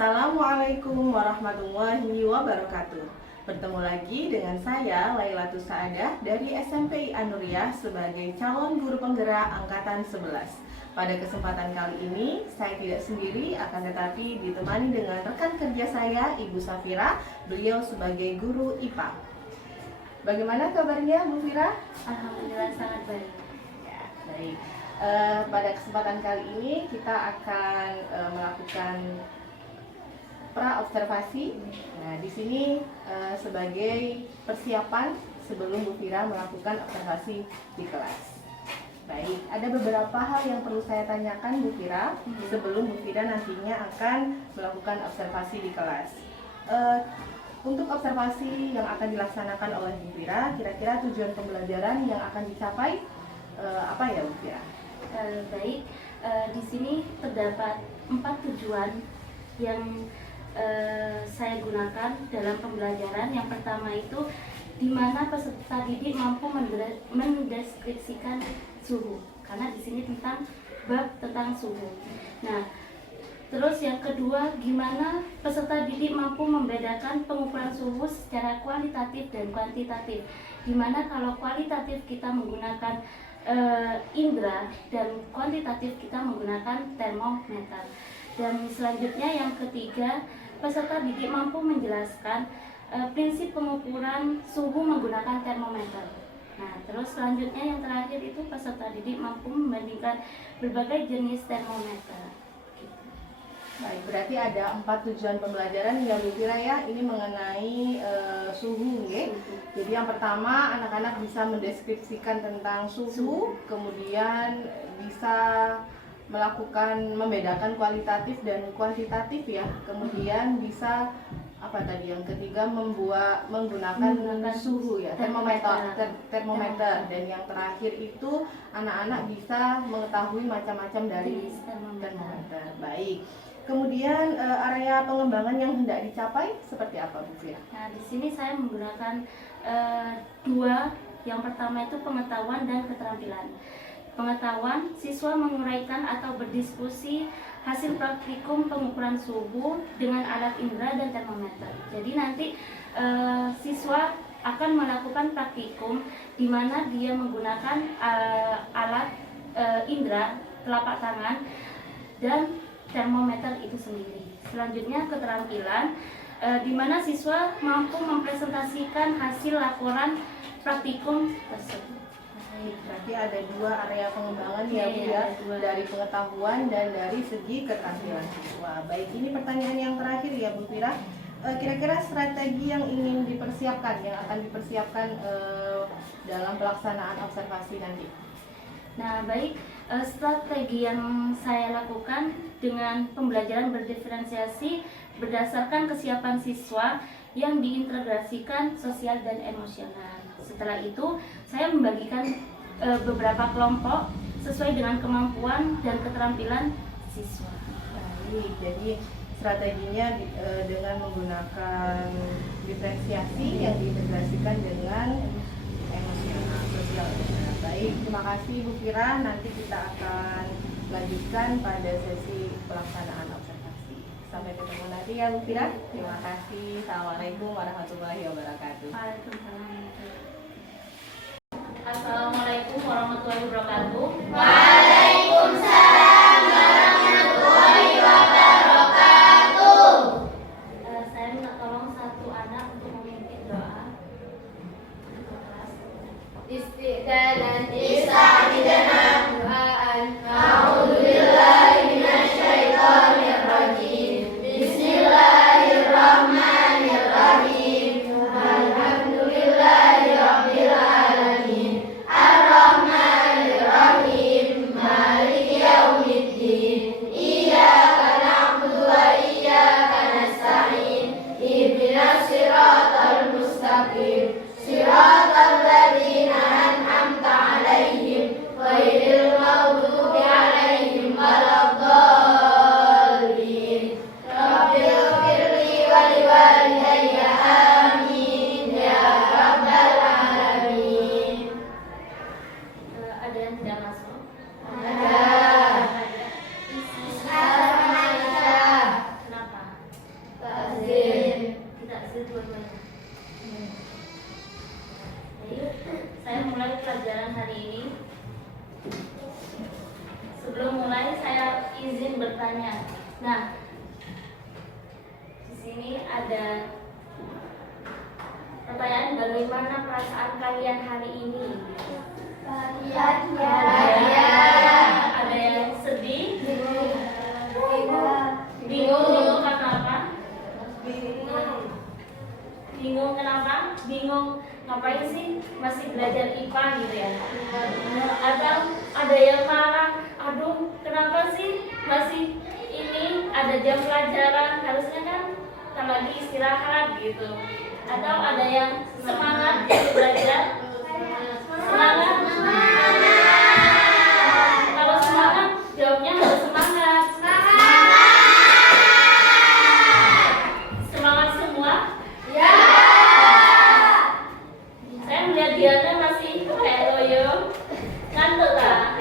Assalamualaikum warahmatullahi wabarakatuh. Bertemu lagi dengan saya Lailatul Saadah dari SMP An-Nuriyah sebagai calon guru penggerak angkatan 11. Pada kesempatan kali ini saya tidak sendiri, akan tetapi ditemani dengan rekan kerja saya Ibu Safira, beliau sebagai guru IPA. Bagaimana kabarnya Bu Fira? Alhamdulillah sangat baik. Ya, baik. Pada kesempatan kali ini kita akan melakukan pra-observasi. Nah, di sini sebagai persiapan sebelum Bu Fira melakukan observasi di kelas. Baik, ada beberapa hal yang perlu saya tanyakan Bu Fira sebelum Bu Fira nantinya akan melakukan observasi di kelas. Untuk observasi yang akan dilaksanakan oleh Bu Fira, kira-kira tujuan pembelajaran yang akan dicapai apa ya Bu Fira? Baik, di sini terdapat 4 tujuan yang saya gunakan dalam pembelajaran. Yang pertama itu di mana peserta didik mampu mendeskripsikan suhu, karena di sini tentang suhu. Nah, terus yang kedua, gimana peserta didik mampu membedakan pengukuran suhu secara kualitatif dan kuantitatif. Dimana kalau kualitatif kita menggunakan indera dan kuantitatif kita menggunakan termometer. Dan selanjutnya yang ketiga, peserta didik mampu menjelaskan prinsip pengukuran suhu menggunakan termometer. Nah, terus selanjutnya yang terakhir itu peserta didik mampu membandingkan berbagai jenis termometer. Baik, berarti ada 4 tujuan pembelajaran ya Bu Fira ya. Ini mengenai suhu ya. Jadi yang pertama, anak-anak bisa mendeskripsikan tentang suhu, kemudian bisa melakukan membedakan kualitatif dan kuantitatif ya. Kemudian bisa apa tadi yang ketiga, menggunakan suhu ya, termometer. Dan yang terakhir itu anak-anak bisa mengetahui macam-macam dari termometer. Baik. Kemudian area pengembangan yang hendak dicapai seperti apa Bu Fira? Nah, di sini saya menggunakan 2. Yang pertama itu pengetahuan dan keterampilan. Pengetahuan, siswa menguraikan atau berdiskusi hasil praktikum pengukuran suhu dengan alat indera dan termometer. Jadi nanti siswa akan melakukan praktikum di mana dia menggunakan alat indera, telapak tangan, dan termometer itu sendiri. Selanjutnya keterampilan, di mana siswa mampu mempresentasikan hasil laporan praktikum tersebut. Berarti ada 2 area pengembangan ya Bu ya, dari pengetahuan dan dari segi keterampilan siswa. Baik, ini pertanyaan yang terakhir ya Bu Fira. Kira-kira strategi yang ingin dipersiapkan, yang akan dipersiapkan dalam pelaksanaan observasi nanti? Nah, baik, strategi yang saya lakukan dengan pembelajaran berdiferensiasi berdasarkan kesiapan siswa yang diintegrasikan sosial dan emosional. Setelah itu, saya membagikan beberapa kelompok sesuai dengan kemampuan dan keterampilan siswa. Baik, jadi strateginya dengan menggunakan diferensiasi yang diintegrasikan dengan emosional, sosial. Baik, terima kasih Bu Fira. Nanti kita akan lanjutkan pada sesi pelaksanaan observasi. Sampai ketemu nanti ya Bu Fira. Terima kasih. Assalamualaikum warahmatullahi wabarakatuh. Waalaikumsalam. Assalamualaikum warahmatullahi wabarakatuh. Waalaikumsalam warahmatullahi wabarakatuh. Saya minta tolong satu anak untuk memimpin doa. Istiqdanan ista'idana du'aan a'udzubillahi minasyaitonir rajim. Bismillahirrahmanirrahim. Alhamdulillahi rabbil alamin. Ar-Rahmanir-Rahim. Maliki yaumiddin. Iyyaka na'budu wa iyyaka nasta'in. Ihdinas siratal mustaqim. Siratal ladzina an'amta 'alaihim Jadi saya mulai pelajaran hari ini. Sebelum mulai saya izin bertanya. Nah, di sini ada pertanyaan, bagaimana perasaan kalian hari ini? Bahagia. Ada yang sedih? Bingung karena apa? Bingung kenapa? Bingung ngapain sih masih belajar IPA gitu ya? Atau ada yang marah, aduh kenapa sih masih ini ada jam pelajaran, harusnya kan kita lagi istirahat gitu. Atau ada yang semangat untuk belajar? Semangat? Kalau semangat, jawabnya harus semangat. Semangat semua? Saya melihat Diana masih kayak loyo. Ngantuk tak?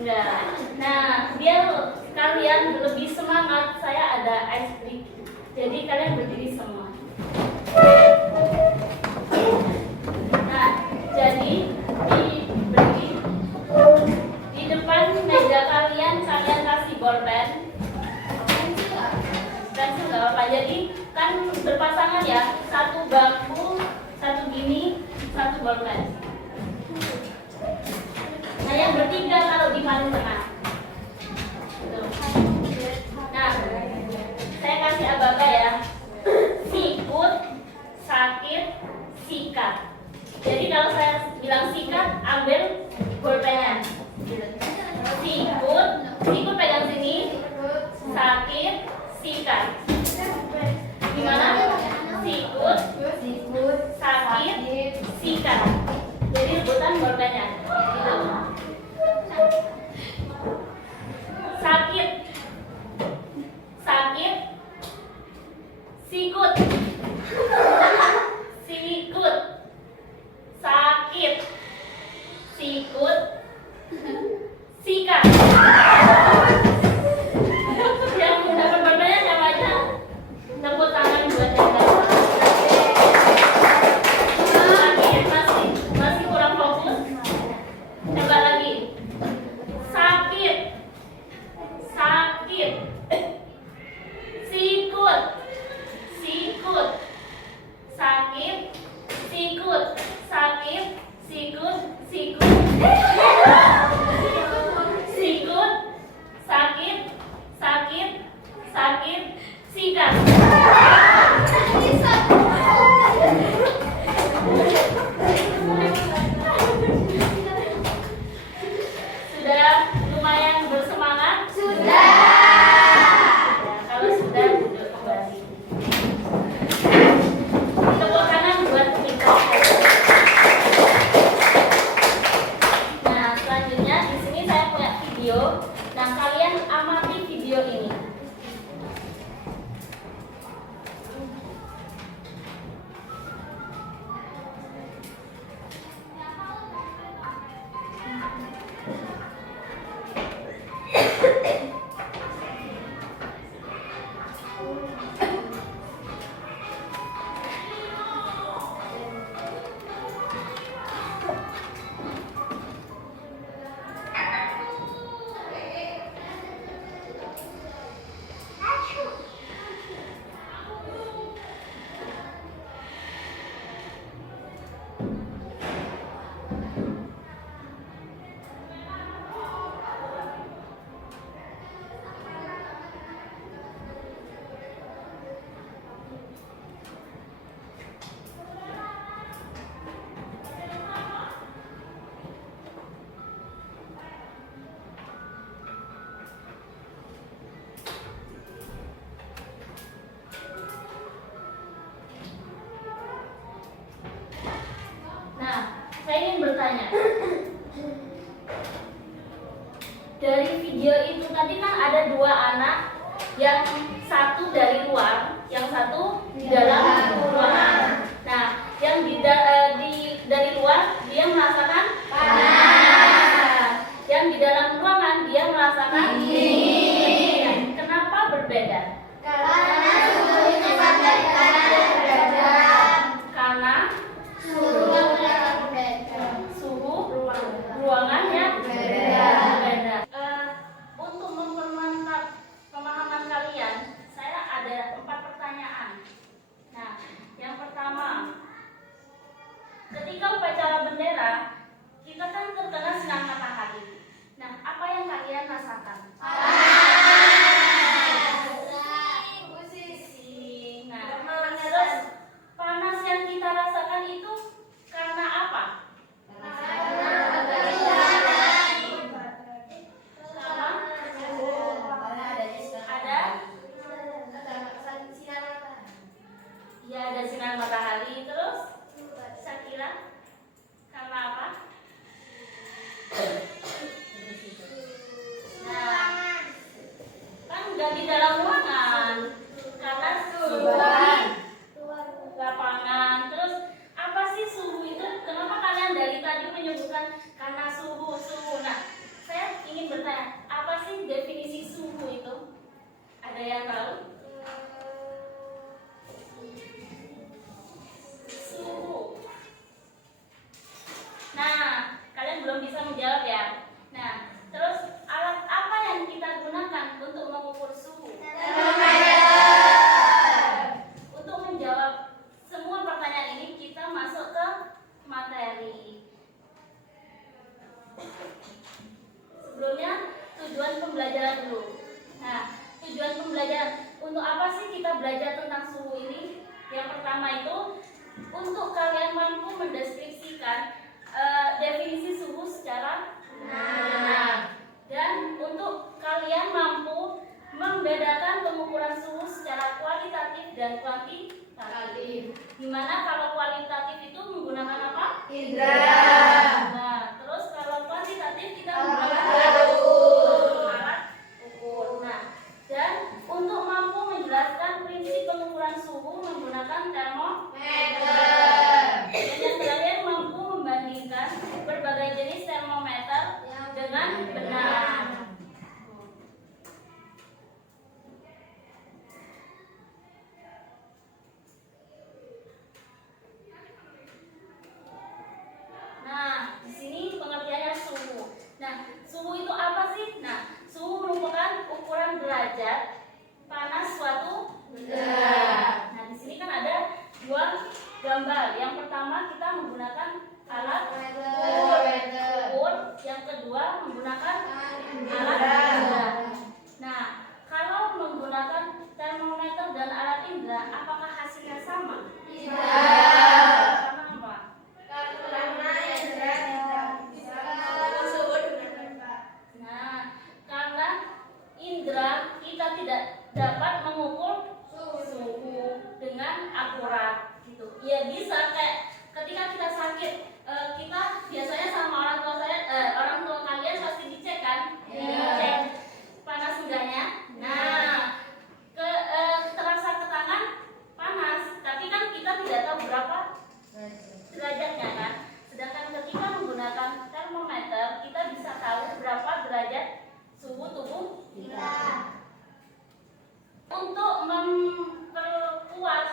Enggak. Nah, biar kalian lebih semangat, saya ada ice break. Jadi kalian berdiri semua. Nah, jadi di depan meja kalian kasih bolpen. Pensil nggak apa-apa. Jadi kan berpasangan ya, satu bangku, satu gini, satu bolpen. Nah, yang bertiga kalau di paling tengah. Tuh. Nah, saya kasih aba-aba ya. Sikut, sakit, sikat. Jadi kalau saya bilang sikat, ambil bolpennya. Sikut pegang sini. Sakit, sikat. Gimana? Sikut, sakit, sikat. Jadi rebutan bolpennya. Gitu. Sakit, sikut, sakit, sikut, sikat. Yang dapat bolpennya siapa aja? Tepuk tangan buat yang dapat. Sakit, masih kurang fokus. Coba lagi. Sakit, sikut, sakit, sikut, sakit, sikut, sakit, sikat. Sudah lumayan bersemangat? Sudah. Ya, kalau sudah duduk kembali. Tepuk tangan buat kita. Nah, selanjutnya di sini saya punya video. Nah, kalian amati video ini. Saya ingin bertanya, dari video itu tadi kan ada dua anak, yang satu dari luar, yang satu di dalam ruangan. Nah, yang dari luar dia merasakan panas, yang di dalam ruangan dia merasakan dingin. Kenapa berbeda? Karena suhunya sampai derajat. Karena Suhu ketika upacara bendera, kita kan terkena sinar matahari. Nah, apa yang kalian rasakan? Pusing. Nah, terus panas yang kita rasakan itu karena apa? Ya, ada sinar matahari. Terus Syakira, karena apa? Nah, kan nggak di dalam ruangan, karena suhu di lapangan. Terus apa sih suhu itu? Kenapa kalian dari tadi menyebutkan karena suhu? Nah, saya ingin bertanya, apa sih definisi suhu itu? Ada yang tahu? Suhu. Nah, kalian belum bisa menjawab ya. Nah, terus alat apa yang kita gunakan untuk mengukur suhu? Untuk menjawab semua pertanyaan ini, kita masuk ke materi. Sebelumnya, tujuan pembelajaran dulu. Nah, tujuan pembelajaran, untuk apa sih kita belajar tentang suhu ini? Yang pertama itu, untuk kalian mampu mendeskripsikan definisi suhu secara benar, dan untuk kalian mampu membedakan pengukuran suhu secara kualitatif dan kuantitatif. Dimana kalau kualitatif itu menggunakan apa? Indra. Nah, terus kalau kuantitatif kita menggunakan alat ukur. Nah, dan untuk mampu menjelaskan prinsip pengukuran suhu menggunakan termometer. Dan yang terakhir, mampu membandingkan berbagai jenis termometer dengan benar. Nah, di sini pengertiannya suhu. Nah, suhu itu apa sih? Nah, suhu merupakan ukuran derajat panas suatu benda. Nah, di sini kan ada dua gambar. Yang pertama kita menggunakan alat ukur, yang kedua menggunakan alat indra. Nah, kalau menggunakan termometer dan alat indra, apakah hasilnya sama? Karena apa? Nah, karena indra kita tidak dapat mengukur suhu dengan akurat gitu. Ya bisa, kayak ketika kita sakit, kita biasanya sama orang tua kalian pasti dicek kan? Dicek panas enggaknya. Nah, terasa ke tangan panas, tapi kan kita tidak tahu berapa derajatnya kan. Sedangkan ketika menggunakan termometer, kita bisa tahu berapa derajat suhu tubuh kita. Untuk memperkuat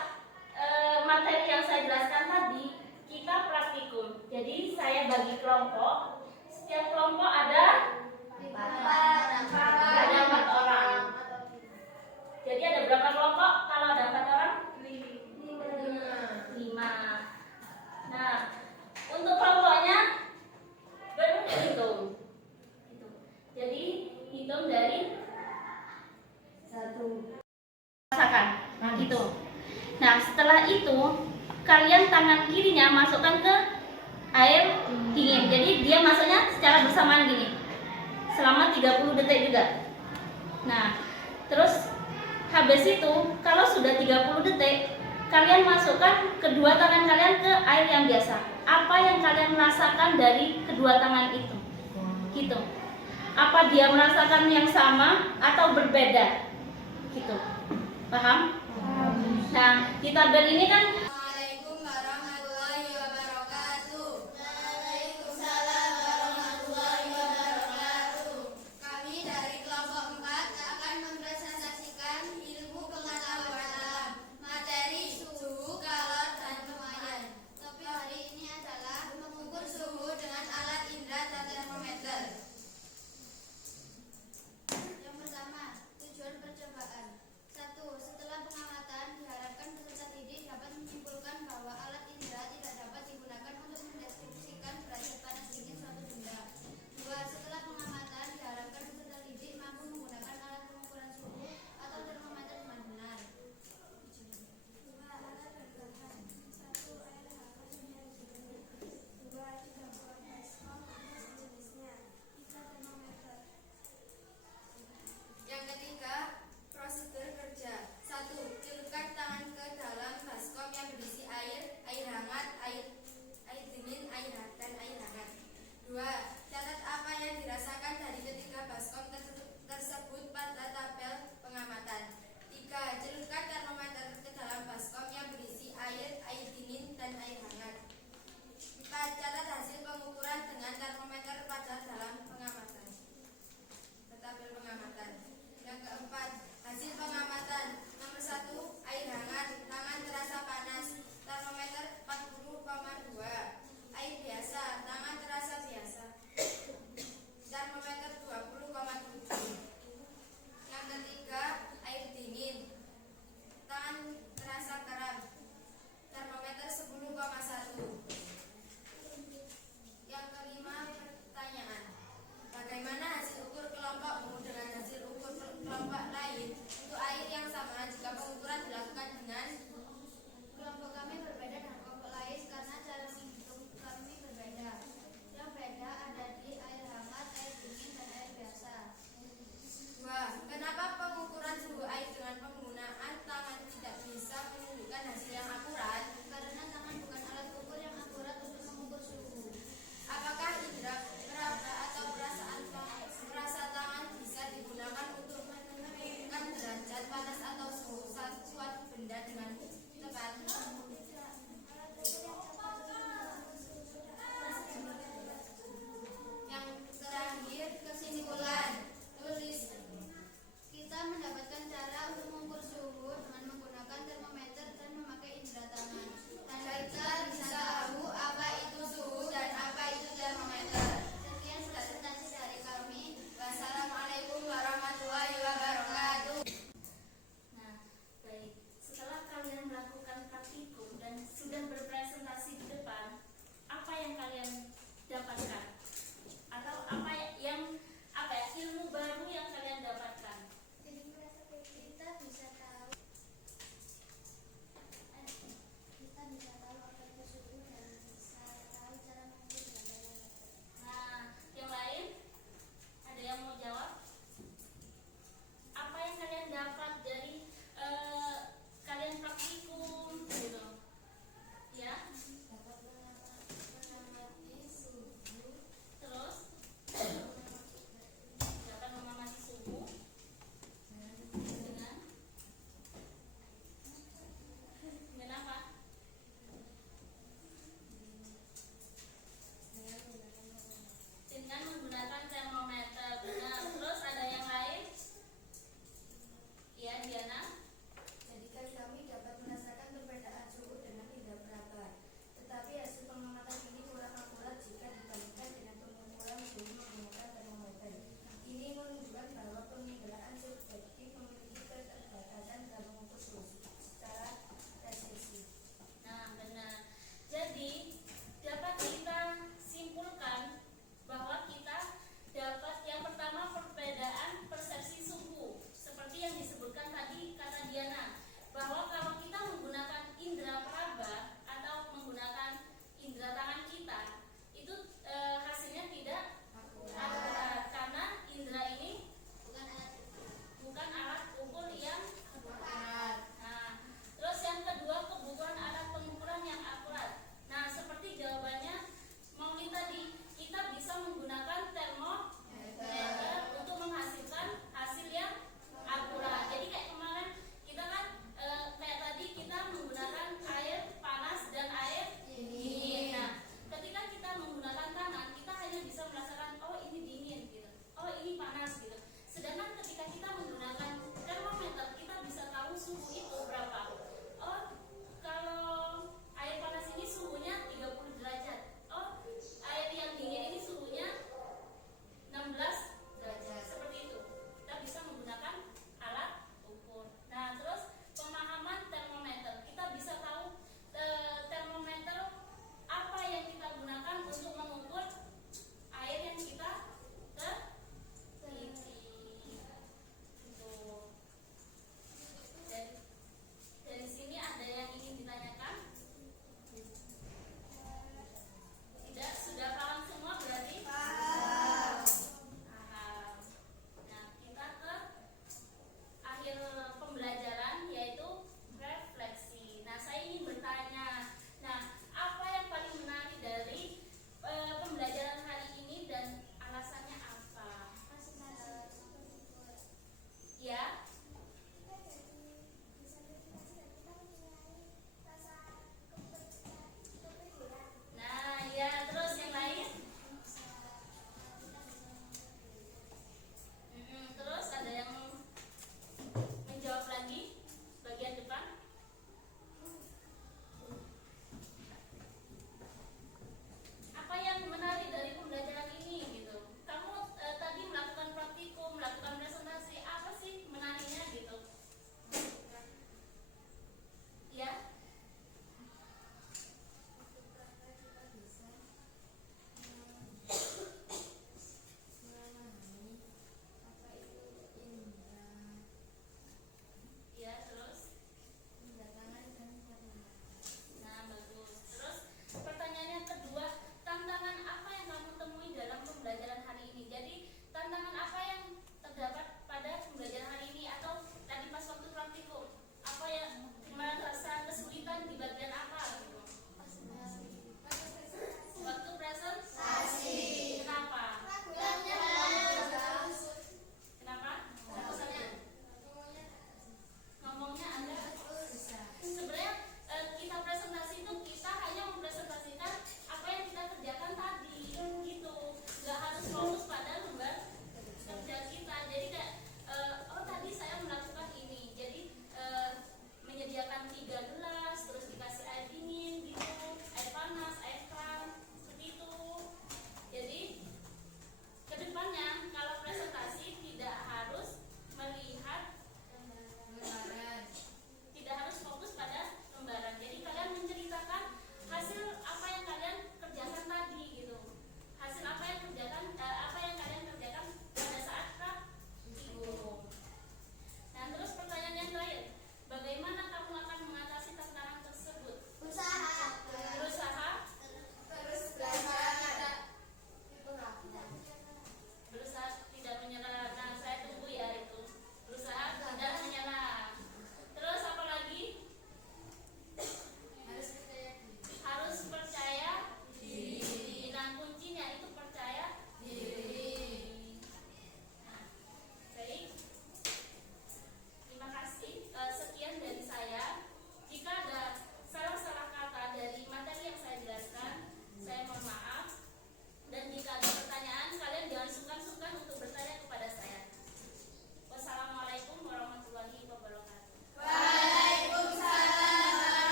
materi yang saya jelaskan tadi, kita praktikum. Jadi saya bagi kelompok. Setiap kelompok ada 4 orang. Jadi ada berapa kelompok kalau ada 4 orang? 5. Nah, untuk kelompoknya berhitung. Jadi hitung dari 1. Rasakan. Nah, gitu. Nah, setelah itu kalian tangan kirinya masukkan ke air dingin. Jadi dia masuknya secara bersamaan gini. Selama 30 detik juga. Nah, terus habis itu kalau sudah 30 detik, kalian masukkan kedua tangan kalian ke air yang biasa. Apa yang kalian rasakan dari kedua tangan itu? Gitu. Apa dia merasakan yang sama atau berbeda? Gitu. Paham? Nah, di tabel ini kan Assalamualaikum warahmatullahi wabarakatuh. Waalaikumsalam warahmatullahi wabarakatuh. Kami dari kelompok 4 akan mempresentasikan ilmu pengetahuan alam, materi suhu, kalor, dan lumayan. Topik hari ini adalah mengukur suhu dengan alat indra dan termometer. Yang pertama, tujuan percobaan. 1. Setelah pengamatan, diharapkan peserta didik dapat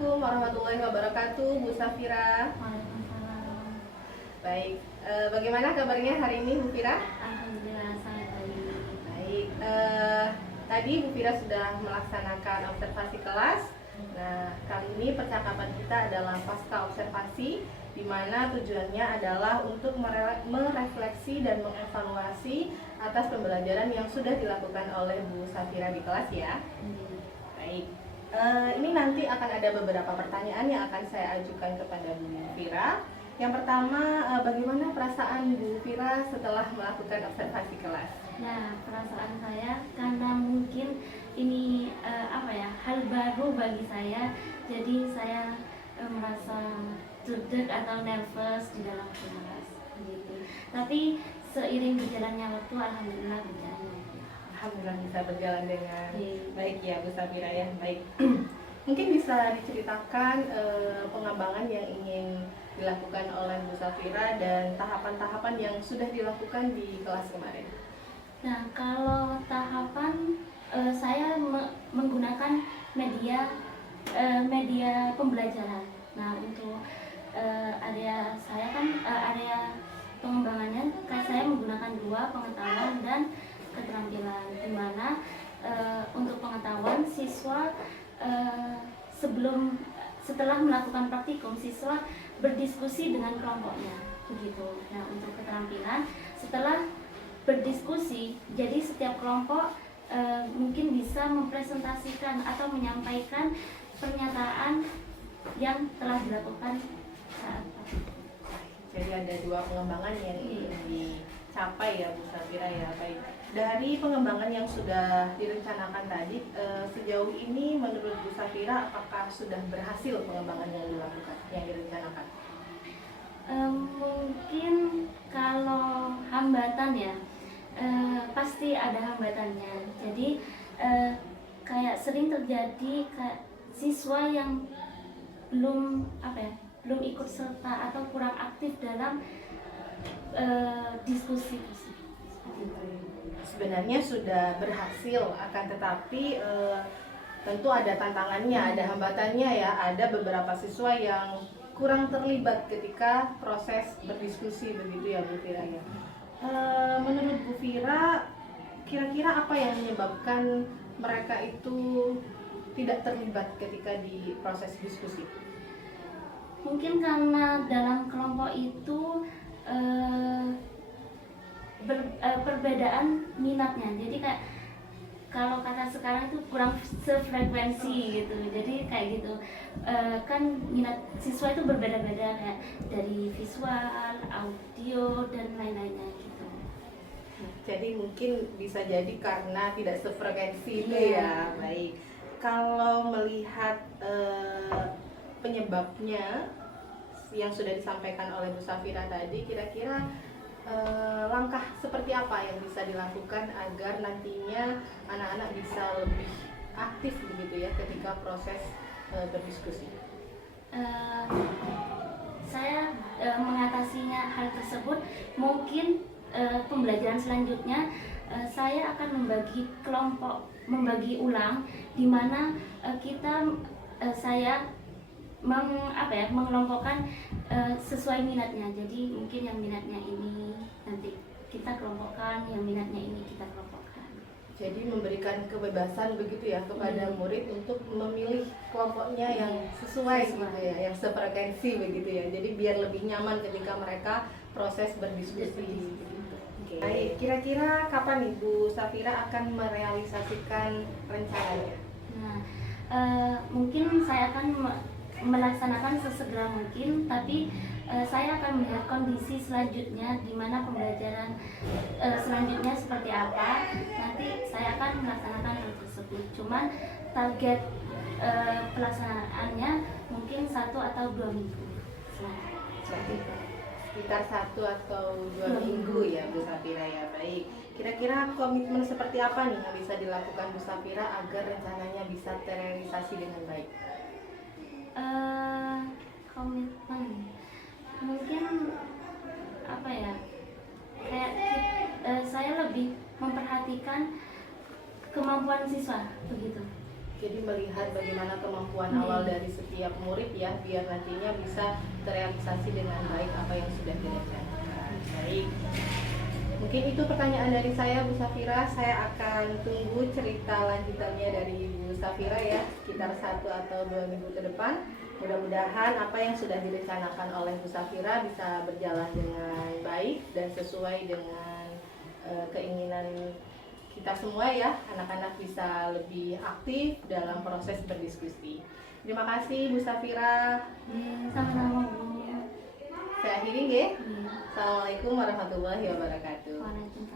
Assalamualaikum warahmatullahi wabarakatuh, Bu Safira. Waalaikumsalam. Baik, bagaimana kabarnya hari ini, Bu Fira? Alhamdulillah sangat baik. Baik, tadi Bu Fira sudah melaksanakan observasi kelas. Nah, kali ini percakapan kita adalah pasca observasi, di mana tujuannya adalah untuk merefleksi dan mengevaluasi atas pembelajaran yang sudah dilakukan oleh Bu Safira di kelas ya. Baik, ini nanti akan ada beberapa pertanyaan yang akan saya ajukan kepada Bu Fira. Yang pertama, bagaimana perasaan Bu Fira setelah melakukan observasi kelas? Nah, perasaan saya karena mungkin ini hal baru bagi saya, jadi saya merasa cedek atau nervous di dalam kelas gitu. Tapi seiring berjalannya waktu, alhamdulillah berjalan. Alhamdulillah bisa berjalan dengan baik ya Bu Safira ya. Baik. Mungkin bisa diceritakan pengembangan yang ingin dilakukan oleh Bu Safira dan tahapan-tahapan yang sudah dilakukan di kelas kemarin. Nah, kalau tahapan saya menggunakan media pembelajaran. Nah, untuk area saya kan area pengembangannya saya menggunakan 2, pengetahuan dan keterampilan, di mana untuk pengetahuan siswa setelah melakukan praktikum siswa berdiskusi dengan kelompoknya begitu. Nah, untuk keterampilan setelah berdiskusi, jadi setiap kelompok mungkin bisa mempresentasikan atau menyampaikan pernyataan yang telah dilakukan saat itu. Jadi ada 2 pengembangan yang ingin dicapai ya Bu Safira ya. Baik. Dari pengembangan yang sudah direncanakan tadi, sejauh ini menurut Bu Safira apakah sudah berhasil pengembangan yang dilakukan, yang direncanakan? Mungkin kalau hambatan ya, pasti ada hambatannya. Jadi kayak sering terjadi siswa yang belum ikut serta atau kurang aktif dalam diskusi. Sebenarnya sudah berhasil, akan tetapi tentu ada tantangannya, ada hambatannya ya. Ada beberapa siswa yang kurang terlibat ketika proses berdiskusi begitu ya Bu Fira ya. Menurut Bu Fira, kira-kira apa yang menyebabkan mereka itu tidak terlibat ketika di proses diskusi? Mungkin karena dalam kelompok itu perbedaan minatnya. Jadi kayak kalau kata sekarang itu kurang sefrekuensi gitu. Jadi kayak gitu. Kan minat siswa itu berbeda-beda, kayak dari visual, audio dan lain-lainnya gitu. Jadi mungkin bisa jadi karena tidak sefrekuensi itu Iya. ya. Baik. Kalau melihat penyebabnya yang sudah disampaikan oleh Bu Safira tadi, kira-kira langkah seperti apa yang bisa dilakukan agar nantinya anak-anak bisa lebih aktif begitu ya ketika proses berdiskusi? Saya mengatasinya hal tersebut, mungkin pembelajaran selanjutnya saya akan membagi ulang, di mana saya mengelompokkan sesuai minatnya. Jadi mungkin yang minatnya ini nanti kita kelompokkan, yang minatnya ini kita kelompokkan. Jadi memberikan kebebasan begitu ya kepada murid untuk memilih kelompoknya yang sesuai gitu ya, yang sefrekuensi begitu ya. Jadi biar lebih nyaman ketika mereka proses berdiskusi. Baik, kira-kira kapan nih Bu Safira akan merealisasikan rencananya? Nah, mungkin saya akan melaksanakan sesegera mungkin, tapi saya akan melihat kondisi selanjutnya, di mana pembelajaran selanjutnya seperti apa. Nanti saya akan melaksanakan hal tersebut. Cuman target pelaksanaannya mungkin 1 atau 2 minggu. Sekitar 1 atau 2 minggu ya Bu Safira ya. Baik, kira-kira komitmen seperti apa nih yang bisa dilakukan Bu Safira agar rencananya bisa terrealisasi dengan baik? Komitmen mungkin saya lebih memperhatikan kemampuan siswa begitu. Jadi melihat bagaimana kemampuan awal dari setiap murid ya, biar nantinya bisa terrealisasi dengan baik apa yang sudah direncanakan. Baik. Mungkin itu pertanyaan dari saya, Bu Safira. Saya akan tunggu cerita lanjutannya dari Bu Safira ya, sekitar 1 atau 2 minggu ke depan. Mudah-mudahan apa yang sudah direncanakan oleh Bu Safira bisa berjalan dengan baik dan sesuai dengan keinginan kita semua ya, anak-anak bisa lebih aktif dalam proses berdiskusi. Terima kasih Bu Safira. Sama-sama Bu. Saya akhiri ya. Assalamualaikum warahmatullahi wabarakatuh. Waalaikumsalam.